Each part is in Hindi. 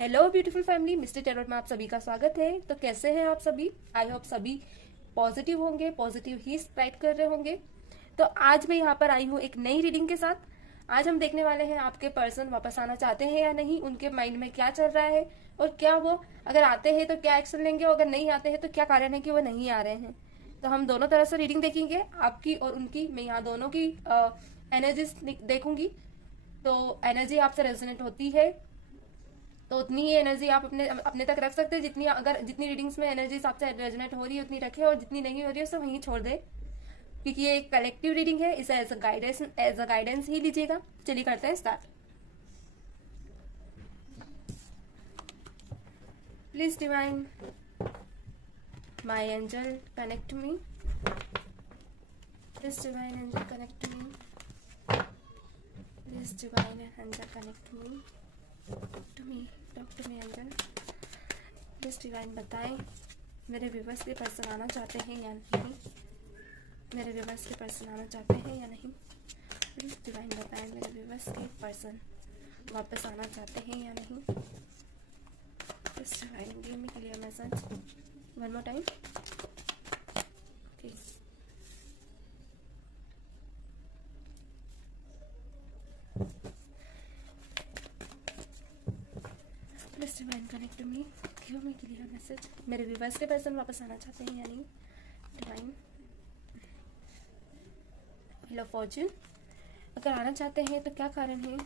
Hello beautiful family, mister tarot में आप सभी का स्वागत है। तो कैसे हैं आप सभी? आई होप सभी पॉजिटिव होंगे, पॉजिटिव ही स्प्राइट कर रहे होंगे। तो आज मैं यहाँ पर आई हूँ एक नई रीडिंग के साथ। आज हम देखने वाले हैं आपके पर्सन वापस आना चाहते हैं या नहीं, उनके माइंड में क्या चल रहा है और क्या वो अगर आते हैं तो क्या एक्शन लेंगे और अगर नहीं आते हैं तो क्या कारण है कि वो नहीं आ रहे हैं। तो हम दोनों तरह से रीडिंग देखेंगे, आपकी और उनकी। मैं यहाँ दोनों की एनर्जीज देखूंगी। तो एनर्जी आपसे रेजोनेट होती है तो उतनी ही एनर्जी आप अपने अपने तक रख सकते हैं। जितनी रीडिंग्स में एनर्जी आपसे रेजोनेट हो रही है उतनी रखें, और जितनी नहीं हो रही है उसे वहीं छोड़ दें, क्योंकि ये एक कलेक्टिव रीडिंग है। इसे एज अ गाइडेंस ही लीजिएगा। चलिए करते हैं start. Please divine my angel connect me. Please divine angel connect me. Please divine angel connect me to me. Talk to me angel. Please divine बताएं मेरे व्यूवर्स के पर्सन आना चाहते हैं या नहीं। मेरे व्यूवर्स के पर्सन आना चाहते हैं या नहीं। प्लीज डिवाइन बताएं मेरे व्यूवर्स के पर्सन वापस आना चाहते हैं या नहीं। Please divine give me clear message one more time. Okay, please divine connect to me, give me clear message. मेरे व्यूवर्स के पर्सन वापस आना चाहते हैं या नहीं। डिवाइन व्हील ऑफ फॉर्च्यून, अगर आना चाहते हैं तो क्या कारण है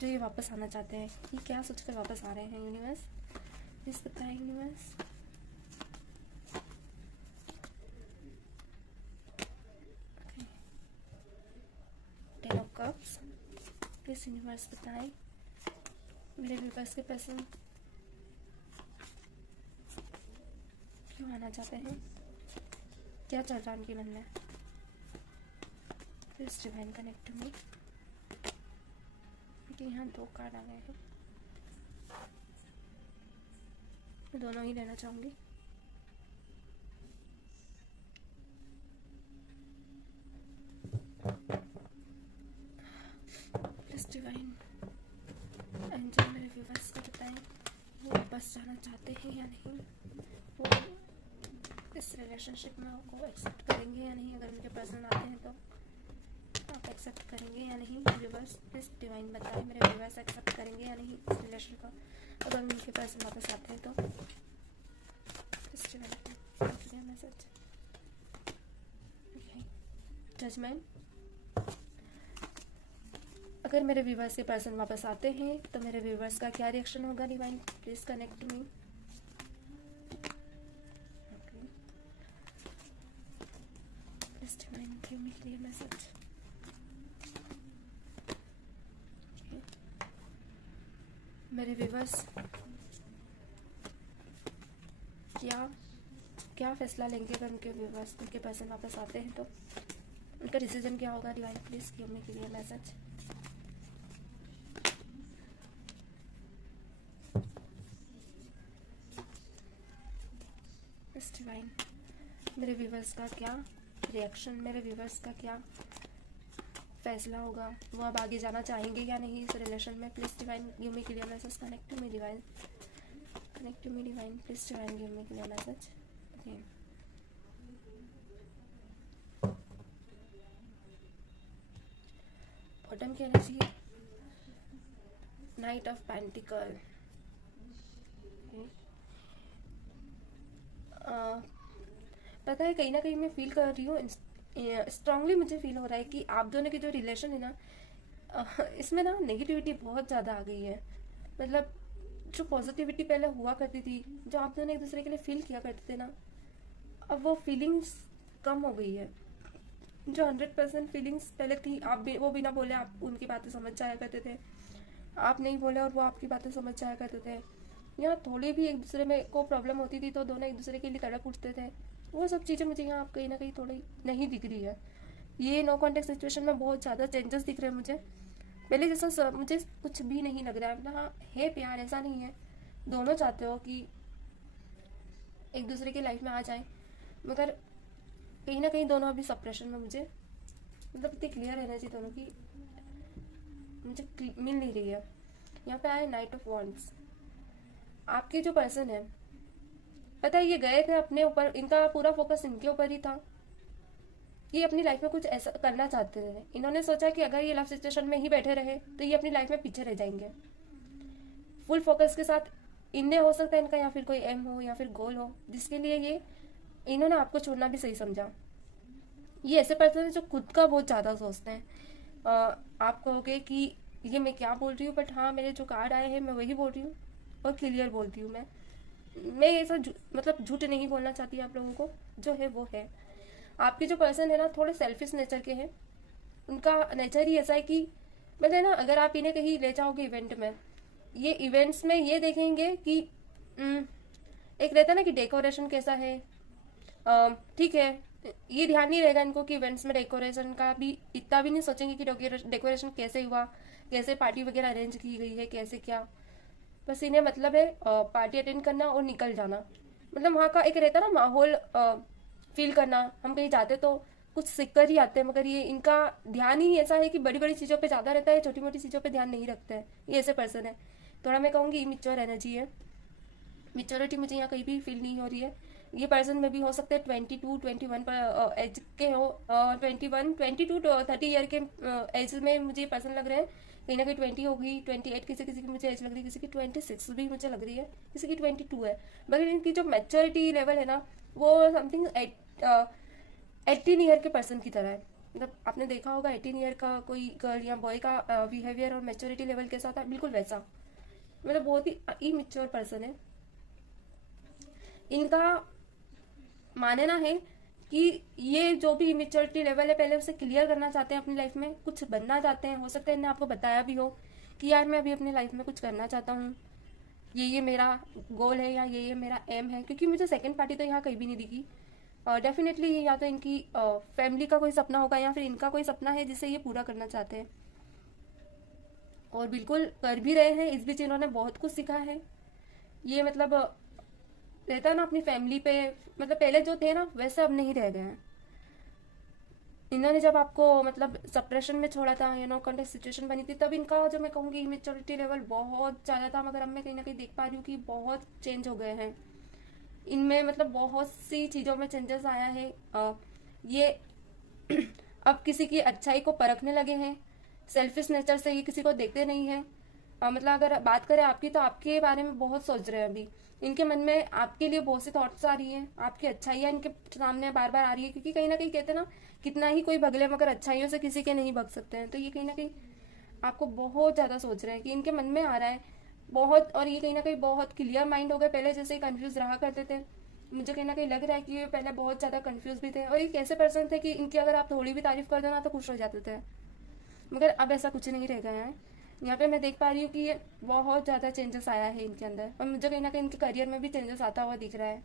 जो ये वापस आना चाहते हैं? ये क्या सोचकर वापस आ रहे हैं? यूनिवर्स प्लीज बताएं। Universe ten of cups, please universe बताएं मेरे व्यूवर्स के पर्सन क्यों आना चाहते हैं, क्या चल रहा है उनके मन में। Please divine connect to me. यहाँ दो कार्ड आ गए हैं, मैं दोनों ही लेना चाहूंगी। प्लीज डिवाइन एंजल मेरे व्यूवर्स को बताएं वो वापस जाना चाहते हैं या नहीं। वो इस रिलेशनशिप में को एक्सेप्ट करेंगे या नहीं। अगर उनके पर्सन आते हैं तो आप एक्सेप्ट करेंगे या नहीं। व्यूवर्स प्लीज डिवाइन बताएं मेरे व्यूवर्स एक्सेप्ट करेंगे या नहीं इस रिलेशन को, अगर उनके पर्सन वापस आते हैं तो। Please divine message. जजमेंट, अगर मेरे व्यूवर्स के पर्सन वापस आते हैं तो मेरे व्यूवर्स का क्या रिएक्शन होगा। Divine please connect me. Please divine give me clear message. मेरे व्यूवर्स क्या क्या फैसला लेंगे अगर उनके पर्सन वापस आते हैं तो उनका डिसीजन क्या होगा। Divine please give me clear message. Divine मेरे व्यूवर्स का क्या रिएक्शन, मेरे व्यूवर्स का क्या फैसला होगा, वो अब आगे जाना चाहेंगे या नहीं इस रिलेशन में। Please divine give me clear message. Connect to me divine, connect to me divine. Please divine give me clear message. Okay, bottom की एनर्जी, नाइट ऑफ पेंटिकल। पता है कहीं ना कहीं मैं फील कर रही हूँ, स्ट्रांगली मुझे फील हो रहा है कि आप दोनों की जो रिलेशन है ना, इसमें ना नेगेटिविटी बहुत ज़्यादा आ गई है। मतलब जो पॉजिटिविटी पहले हुआ करती थी, जो आप दोनों एक दूसरे के लिए फील किया करते थे ना, अब वो फीलिंग्स कम हो गई है। जो 100% फीलिंग्स पहले थी, आप भी वो बिना बोले आप उनकी बातें समझ जाया करते थे, आप नहीं बोले और वो आपकी बातें समझ जाया करते थे। यहाँ थोड़ी भी एक दूसरे में को प्रॉब्लम होती थी तो दोनों एक दूसरे के लिए तड़प उठते थे। वो सब चीज़ें मुझे यहाँ कहीं ना कहीं थोड़ी नहीं दिख रही है। ये नो कॉन्टेक्ट सिचुएशन में बहुत ज़्यादा चेंजेस दिख रहे हैं मुझे। पहले जैसा मुझे कुछ भी नहीं लग रहा है। हाँ है प्यार, ऐसा नहीं है, दोनों चाहते हो कि एक दूसरे की लाइफ में आ जाए, मगर कहीं ना कहीं दोनों अभी सप्रेशन में मुझे मतलब इतनी क्लियर एनर्जी दोनों की मुझे मिल नहीं रही है। यहाँ पे आया नाइट ऑफ वॉन्ड्स। आपके जो पर्सन है, पता है ये गए थे अपने ऊपर, इनका पूरा फोकस इनके ऊपर ही था। ये अपनी लाइफ में कुछ ऐसा करना चाहते थे। इन्होंने सोचा कि अगर ये लव सिचुएशन में ही बैठे रहे तो ये अपनी लाइफ में पीछे रह जाएंगे। फुल फोकस के साथ इनने, हो सकता है इनका या फिर कोई एम हो या फिर गोल हो जिसके लिए ये इन्होंने आपको छोड़ना भी सही समझा। ये ऐसे पर्सन है जो खुद का बहुत ज़्यादा सोचते हैं। आप कहोगे कि ये मैं क्या बोल रही हूँ, बट हाँ मेरे जो कार्ड आए हैं मैं वही बोल रही हूँ और क्लियर बोलती हूँ। मैं ऐसा मतलब झूठ नहीं बोलना चाहती आप लोगों को, जो है वो है। आपके जो पर्सन है ना थोड़े सेल्फिश नेचर के हैं। उनका नेचर ही ऐसा है कि मतलब ना, अगर आप इन्हें कहीं ले जाओगे इवेंट में, ये इवेंट्स में ये देखेंगे कि एक रहता है ना कि डेकोरेशन कैसा है, ठीक है, ये ध्यान नहीं रहेगा इनको कि इवेंट्स में डेकोरेशन का भी इतना भी नहीं सोचेंगे कि डेकोरेशन कैसे हुआ, कैसे पार्टी वगैरह अरेंज की गई है, कैसे क्या। बस इन्हें मतलब है पार्टी अटेंड करना और निकल जाना। मतलब वहाँ का एक रहता है ना माहौल फील करना। हम कहीं जाते तो कुछ सीख कर ही आते हैं, मगर ये इनका ध्यान ही ऐसा है कि बड़ी बड़ी चीज़ों पे ज़्यादा रहता है, छोटी मोटी चीज़ों पे ध्यान नहीं रखता है। ये ऐसे पर्सन है। थोड़ा मैं कहूँगी इमेच्योर एनर्जी है। मेच्योरिटी मुझे यहाँ कहीं भी फील नहीं हो रही है। ये पर्सन में भी हो सकते हैं 22 21 पर एज के हो, 21 22 to 30 ईयर के एज में मुझे पर्सन लग रहे हैं। कहीं ना कहीं 20 होगी, 28 किसी किसी की मुझे एज लग रही है, किसी की 26 भी मुझे लग रही है, किसी की 22 है। मगर इनकी जो मैच्योरिटी लेवल है ना वो समथिंग 18 ईयर के पर्सन की तरह है। मतलब आपने देखा होगा 18 ईयर का कोई गर्ल या बॉय का बिहेवियर और मैच्योरिटी लेवल कैसा होता है, बिल्कुल वैसा। मतलब बहुत ही इमेच्योर पर्सन है। इनका मानना है कि ये जो भी इमेच्योरिटी लेवल है पहले उसे क्लियर करना चाहते हैं अपनी लाइफ में, कुछ बनना चाहते हैं। हो सकता है इन्हें आपको बताया भी हो कि यार मैं अभी अपनी लाइफ में कुछ करना चाहता हूँ, ये मेरा गोल है या ये मेरा एम है। क्योंकि मुझे सेकंड पार्टी तो यहाँ कहीं भी नहीं दिखी। डेफिनेटली ये या तो इनकी फैमिली का कोई सपना होगा या फिर इनका कोई सपना है जिसे ये पूरा करना चाहते हैं, और बिल्कुल कर भी रहे हैं। इस बीच इन्होंने बहुत कुछ सीखा है। ये मतलब रहता है ना अपनी फैमिली पे, मतलब पहले जो थे ना वैसे अब नहीं रह गए हैं। इन्होंने जब आपको मतलब सप्रेशन में छोड़ा था, कॉन्टेक्ट सिचुएशन बनी थी, तब इनका जो मैं कहूँगी इमेच्योरिटी लेवल बहुत ज़्यादा था। मगर अब मैं कहीं ना कहीं देख पा रही हूँ कि बहुत चेंज हो गए हैं इनमें। मतलब बहुत सी चीज़ों में चेंजेस आया है। ये अब किसी की अच्छाई को परखने लगे हैं। सेल्फिश नेचर से ये किसी को देखते नहीं हैं। मतलब अगर बात करें आपकी, तो आपके बारे में बहुत सोच रहे हैं अभी। इनके मन में आपके लिए बहुत सी थॉट्स आ रही हैं, आपकी अच्छाइयाँ इनके सामने बार बार आ रही है। क्योंकि कहीं ना कहीं कहते हैं ना, कितना ही कोई भगले मगर अच्छाइयों से किसी के नहीं भग सकते हैं। तो ये कहीं ना कहीं आपको बहुत ज़्यादा सोच रहे हैं कि इनके मन में आ रहा है बहुत। और ये कहीं ना कहीं बहुत क्लियर माइंड हो गए, पहले जैसे कंफ्यूज रहा करते थे। मुझे कहीं ना कहीं लग रहा है कि ये पहले बहुत ज़्यादा कंफ्यूज भी थे, और एक ऐसे पर्सन थे कि इनकी अगर आप थोड़ी भी तारीफ कर दो ना तो खुश हो जाते थे। मगर अब ऐसा कुछ नहीं रह गया है। यहाँ पे मैं देख पा रही हूँ कि ये बहुत ज़्यादा चेंजेस आया है इनके अंदर, और मुझे कहीं ना कहीं इनके करियर में भी चेंजेस आता हुआ दिख रहा है।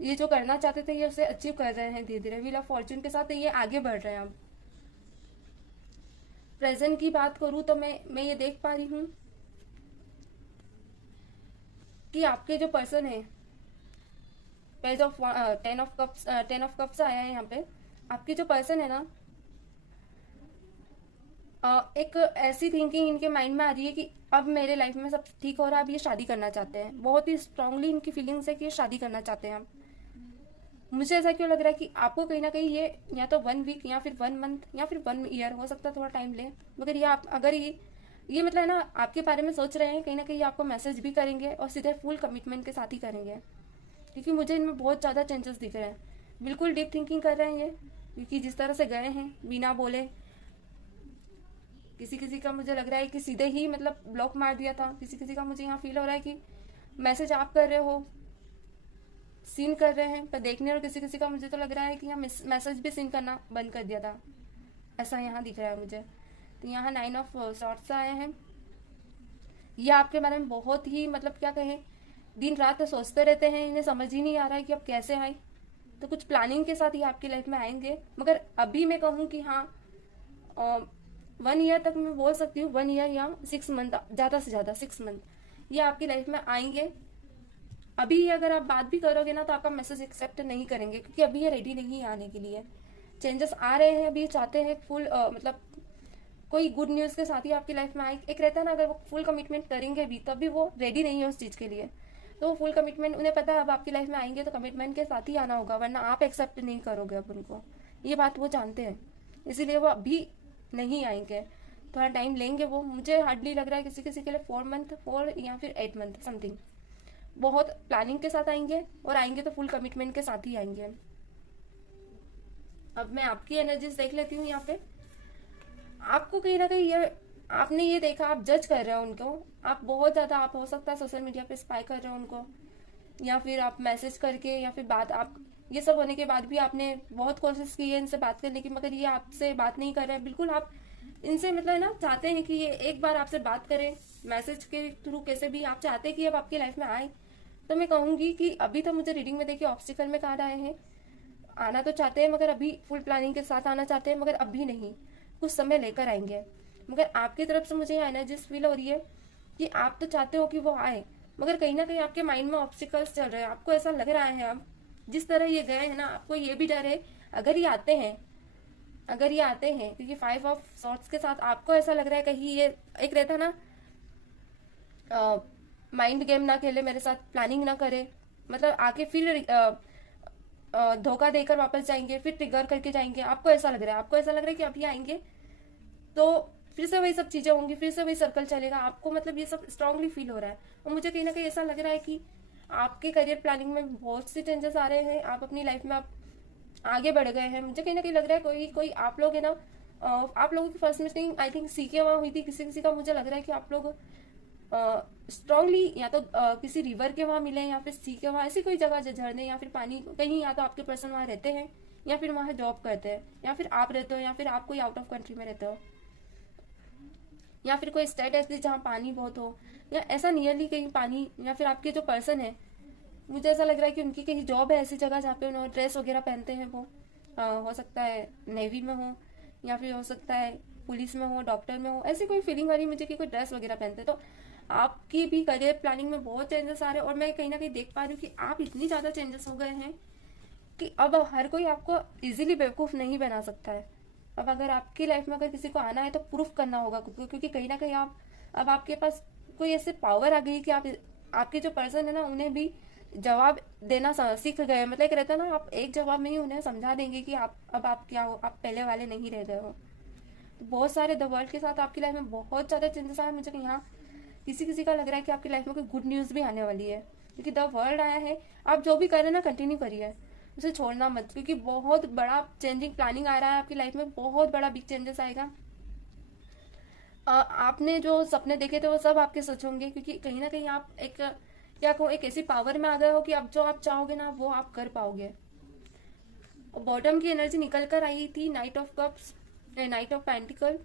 ये जो करना चाहते थे ये उसे अचीव कर रहे हैं धीरे धीरे। व्हील ऑफ फॉर्च्यून के साथ ये आगे बढ़ रहे हैं। अब प्रेजेंट की बात करूँ तो मैं ये देख पा रही हूँ कि आपके जो पर्सन है, पेज ऑफ 10 ऑफ कप्स आया है यहाँ पे। आपकी जो पर्सन है ना, एक ऐसी थिंकिंग इनके माइंड में आ रही है कि अब मेरे लाइफ में सब ठीक हो रहा है, अब ये शादी करना चाहते हैं। बहुत ही स्ट्रांगली इनकी फीलिंग्स है कि ये शादी करना चाहते हैं। मुझे ऐसा क्यों लग रहा है कि आपको कहीं ना कहीं ये या तो 1 वीक या फिर 1 मंथ या फिर 1 ईयर, हो सकता है थोड़ा टाइम ले, मगर ये आप अगर ये मतलब है ना आपके बारे में सोच रहे हैं, कहीं ना कहीं आपको मैसेज भी करेंगे और सीधे फुल कमिटमेंट के साथ ही करेंगे। क्योंकि मुझे इनमें बहुत ज़्यादा चेंजेस दिख रहे हैं। बिल्कुल डीप थिंकिंग कर रहे हैं ये, क्योंकि जिस तरह से गए हैं बिना बोले। किसी किसी का मुझे लग रहा है कि सीधे ही मतलब ब्लॉक मार दिया था। किसी किसी का मुझे यहाँ फील हो रहा है कि मैसेज आप कर रहे हो, सीन कर रहे हैं पर देखने, और किसी किसी का मुझे तो लग रहा है कि यहाँ मैसेज भी सीन करना बंद कर दिया था, ऐसा यहाँ दिख रहा है मुझे। तो यहाँ 9 ऑफ सॉर्ड्स आए हैं। ये आपके बारे में बहुत ही मतलब क्या कहें, दिन रात तो सोचते रहते हैं। इन्हें समझ ही नहीं आ रहा है कि अब कैसे आए। तो कुछ प्लानिंग के साथ ही आपकी लाइफ में आएंगे। मगर अभी मैं कहूँ कि हाँ 1 ईयर तक मैं बोल सकती हूँ, 1 ईयर या 6 मंथ, ज़्यादा से ज़्यादा 6 मंथ ये आपकी लाइफ में आएंगे। अभी अगर आप बात भी करोगे ना तो आपका मैसेज एक्सेप्ट नहीं करेंगे, क्योंकि अभी ये रेडी नहीं है आने के लिए। चेंजेस आ रहे हैं, अभी चाहते हैं फुल मतलब कोई गुड न्यूज के साथ ही आपकी लाइफ में आए। एक रहता है ना, अगर वो फुल कमिटमेंट करेंगे भी तब भी वो रेडी नहीं है उस चीज के लिए, तो वो फुल कमिटमेंट, उन्हें पता है अब आपकी लाइफ में आएंगे तो कमिटमेंट के साथ ही आना होगा, वरना आप एक्सेप्ट नहीं करोगे अब उनको, ये बात वो जानते हैं, इसीलिए वो अभी नहीं आएंगे, थोड़ा टाइम लेंगे वो। मुझे हार्डली लग रहा है किसी किसी के लिए 4 मंथ, 4 या फिर 8 मंथ समथिंग, बहुत प्लानिंग के साथ आएंगे, और आएंगे तो फुल कमिटमेंट के साथ ही आएंगे। अब मैं आपकी एनर्जीज देख लेती हूँ यहाँ पे। आपको कहीं ना कहीं ये, आपने ये देखा, आप जज कर रहे हो उनको, आप बहुत ज्यादा, आप हो सकता है सोशल मीडिया पे स्पाई कर रहे हो उनको, या फिर आप मैसेज करके, या फिर बात, आप ये सब होने के बाद भी आपने बहुत कोशिश की है इनसे बात करने की, मगर ये आपसे बात नहीं कर रहे हैं बिल्कुल। आप इनसे मतलब ना चाहते हैं कि ये एक बार आपसे बात करें, मैसेज के थ्रू कैसे भी, आप चाहते हैं कि अब आपकी लाइफ में आए। तो मैं कहूंगी कि अभी तो मुझे रीडिंग में देखिए ऑब्स्टिकल में कार्ड आए हैं, आना तो चाहते हैं मगर अभी फुल प्लानिंग के साथ आना चाहते हैं, मगर अभी नहीं, कुछ समय लेकर आएंगे। मगर आपकी तरफ से मुझे एनर्जीज फील हो रही है कि आप तो चाहते हो कि वो आए, मगर कहीं ना कहीं आपके माइंड में ऑब्स्टिकल्स चल रहे हैं। आपको ऐसा लग रहा है, अब जिस तरह ये गए हैं ना, आपको ये भी डर है अगर ये आते हैं, अगर ये आते हैं, क्योंकि 5 ऑफ सॉर्ड्स के साथ आपको ऐसा लग रहा है कहीं ये, एक रहता ना माइंड गेम ना खेले मेरे साथ, प्लानिंग ना करे, मतलब आके फिर धोखा देकर वापस जाएंगे, फिर ट्रिगर करके जाएंगे। आपको ऐसा लग रहा है, आपको ऐसा लग रहा है कि अभी आएंगे तो फिर से वही सब चीजें होंगी, फिर से वही सर्कल चलेगा, आपको मतलब ये सब स्ट्रांगली फील हो रहा है। और मुझे कहीं ना कहीं ऐसा लग रहा है कि आपके करियर प्लानिंग में बहुत सी चेंजेस आ रहे हैं, आप अपनी लाइफ में आप आगे बढ़ गए हैं। मुझे कहीं ना कहीं लग रहा है कोई कोई आप लोग है ना, आप लोगों की फर्स्ट मीटिंग आई थिंक सी के वहां हुई थी, किसी किसी का मुझे लग रहा है कि आप लोग स्ट्रांगली या तो किसी रिवर के वहां मिले, या फिर सी के वहां, ऐसी कोई जगह झरने या फिर पानी कहीं, या तो आपके पर्सन वहां रहते हैं, या फिर वहां जॉब करते हैं, या फिर आप रहते हो, या फिर आप कोई आउट ऑफ कंट्री में रहते हो, या फिर कोई स्टेट ऐसी जहाँ पानी बहुत हो, या ऐसा नियरली कहीं पानी, या फिर आपके जो पर्सन है, मुझे ऐसा लग रहा है कि उनकी कहीं जॉब है ऐसी जगह जहाँ पे उन्होंने ड्रेस वगैरह पहनते हैं, वो हो सकता है नेवी में हो, या फिर हो सकता है पुलिस में हो, डॉक्टर में हो, ऐसी कोई फीलिंग आ रही मुझे कि कोई ड्रेस वगैरह पहनते हैं। तो आपकी भी करियर प्लानिंग में बहुत चेंजेस आ रहे हैं, और मैं कहीं ना कहीं देख पा रही हूँ कि आप इतनी ज्यादा चेंजेस हो गए हैं कि अब हर कोई आपको इजीली बेवकूफ नहीं बना सकता है। अब अगर आपकी लाइफ में अगर किसी को आना है तो प्रूफ करना होगा खुद को, क्योंकि कहीं ना कहीं आप, अब आपके पास कोई ऐसे पावर आ गई कि आप, आपके जो पर्सन है ना उन्हें भी जवाब देना सीख गए। मतलब एक रहता है ना, आप एक जवाब में ही उन्हें समझा देंगे कि आप अब आप क्या हो, आप पहले वाले नहीं रह गए हो। तो बहुत सारे द वर्ल्ड के साथ आपकी लाइफ में बहुत ज्यादा चेंजेस आए। मुझे यहाँ किसी किसी का लग रहा है कि आपकी लाइफ में कोई गुड न्यूज भी आने वाली है, क्योंकि द वर्ल्ड आया है। आप जो भी कर रहे हैं ना कंटिन्यू करिए, उसे छोड़ना मत, क्योंकि बहुत बड़ा चेंजिंग प्लानिंग आ रहा है आपकी लाइफ में, बहुत बड़ा बिग चेंजेस आएगा। आपने जो सपने देखे थे वो सब आपके सच होंगे, क्योंकि कहीं ना कहीं आप एक, क्या कहूँ, एक ऐसी पावर में आ गए हो कि अब जो आप चाहोगे ना वो आप कर पाओगे। बॉटम की एनर्जी निकल कर आई थी, night of cups, night of pentacle.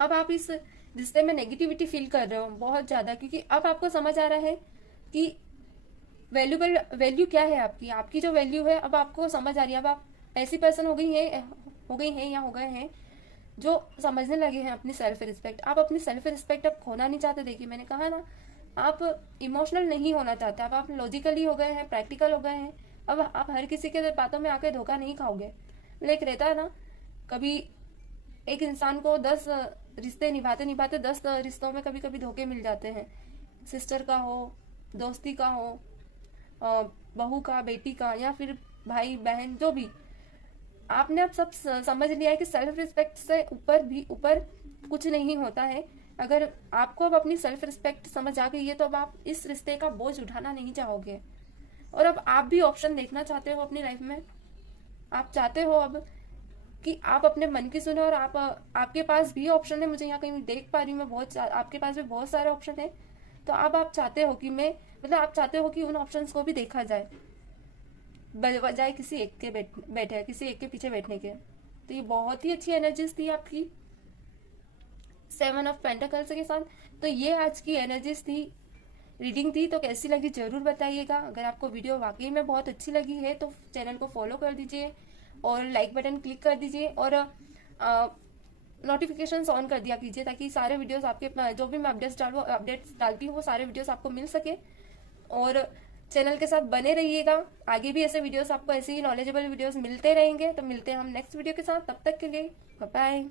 अब आप इस रिश्ते में नेगेटिविटी फील कर रहे हो बहुत ज्यादा, क्योंकि अब आपको समझ आ रहा है कि वैल्यू क्या है आपकी, आपकी जो वैल्यू है अब आपको समझ आ रही है। अब आप ऐसी पर्सन हो गई है या हो गए हैं जो समझने लगे हैं अपनी सेल्फ रिस्पेक्ट। आप अपनी सेल्फ रिस्पेक्ट अब खोना नहीं चाहते। देखिए मैंने कहा ना, आप इमोशनल नहीं होना चाहते, अब आप लॉजिकली हो गए हैं, प्रैक्टिकल हो गए हैं। अब आप हर किसी के बातों में आके धोखा नहीं खाओगे। लाइक रहता है ना, कभी एक इंसान को 10 रिश्ते निभाते निभाते 10 रिश्तों में कभी कभी धोखे मिल जाते हैं, सिस्टर का हो, दोस्ती का हो, बहू का, बेटी का, या फिर भाई बहन, जो भी। आपने अब सब समझ लिया है कि सेल्फ रिस्पेक्ट से ऊपर कुछ नहीं होता है। अगर आपको अब अपनी सेल्फ रिस्पेक्ट समझ आ गई है तो अब आप इस रिश्ते का बोझ उठाना नहीं चाहोगे, और अब आप भी ऑप्शन देखना चाहते हो अपनी लाइफ में। आप चाहते हो अब कि आप अपने मन की सुने, और आपके पास भी ऑप्शन है। मुझे यहाँ कहीं देख पा रही हूँ मैं, आपके पास भी बहुत सारे ऑप्शन है। तो अब आप चाहते हो कि आप चाहते हो कि उन ऑप्शंस को भी देखा जाए, बजाय किसी एक के बैठे किसी एक के पीछे बैठने के। तो ये बहुत ही अच्छी एनर्जीज थी आपकी 7 ऑफ पेंटाकल्स के साथ। तो ये आज की एनर्जीज थी, रीडिंग थी। तो कैसी लगी जरूर बताइएगा। अगर आपको वीडियो वाकई में बहुत अच्छी लगी है तो चैनल को फॉलो कर दीजिए और लाइक बटन क्लिक कर दीजिए, और नोटिफिकेशंस ऑन कर दिया कीजिए, ताकि सारे वीडियोस आपके, जो भी मैं अपडेट्स डालती हूँ वो सारे वीडियोस आपको मिल सके। और चैनल के साथ बने रहिएगा, आगे भी ऐसे वीडियोस आपको, ऐसे ही नॉलेजेबल वीडियोस मिलते रहेंगे। तो मिलते हैं हम नेक्स्ट वीडियो के साथ, तब तक के लिए बाय बाय।